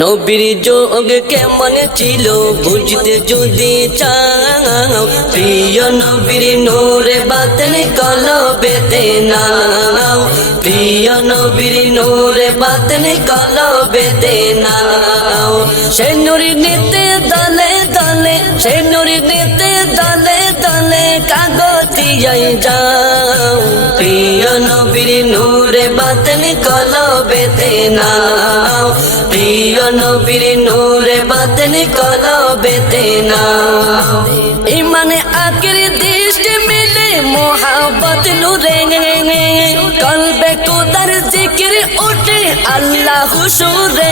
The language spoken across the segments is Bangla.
নবীর যোগ কেমন ছিল বুঝতে যদি চাও, প্রিয় নবীর নূরে বাতেন কলবেতে নাও, প্রিয় নবীর নূরে বাতেন কলবেতে নাও। সে নূর নিতে দলে দলে, সে নূর নিতে দলে দলে কাগতিয়ায় যাও, প্রিয় নবীর নূরে বাতেন কলবেতে নাও, প্রিয় নবীর নূরে বাতেন কলবেতে নাও। ইমানে আখির দৃষ্টি মিলে মোহাব্বত নূরে, কলবে কুদার জিকির উঠে আল্লাহ হুজুরে।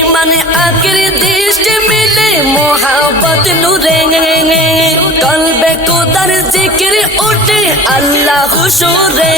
ইমানে আখির দৃষ্টি মিলে মোহাব্বত নূরে, কলবে কুদার জিকির উঠে আল্লাহ হুজুরে।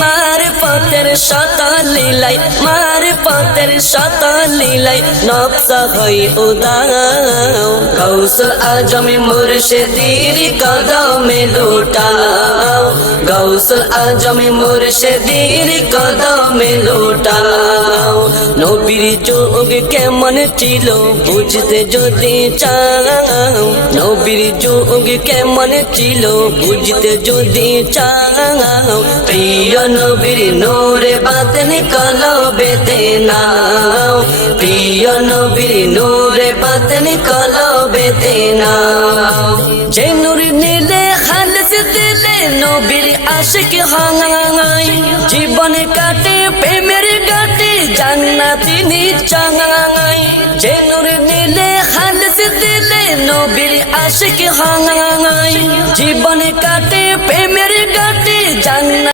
মারফতের শত লীলাই, মারফতের শত লীলাই নকশা হয় উদাও, গৌসুল আজম মুর্শিদের কদমে লুটাও, গৌসুল আজম মুর্শিদের কদমে লুটাও। নবীর যোগ কেমন ছিল বুঝতে যদি চাও, নবীর যোগ কেমন ছিল বুঝতে যদি চাও, প্রিয় নবীর নূরে বাতেন কলবেতে নাও, প্রিয় নবীর নূরে বাতেন কলবেতে নাও। যে নূর নিলে খালিস দিলে নবীর আশিক হয়, জীবনে কাটে প্রেমের ঘাটে জান্নাতি নিচাই। যে নূর নিলে খালিস দিলে নবীর আশিক হয়, জীবনে কাটে প্রেমের ঘাটে জান্নাত।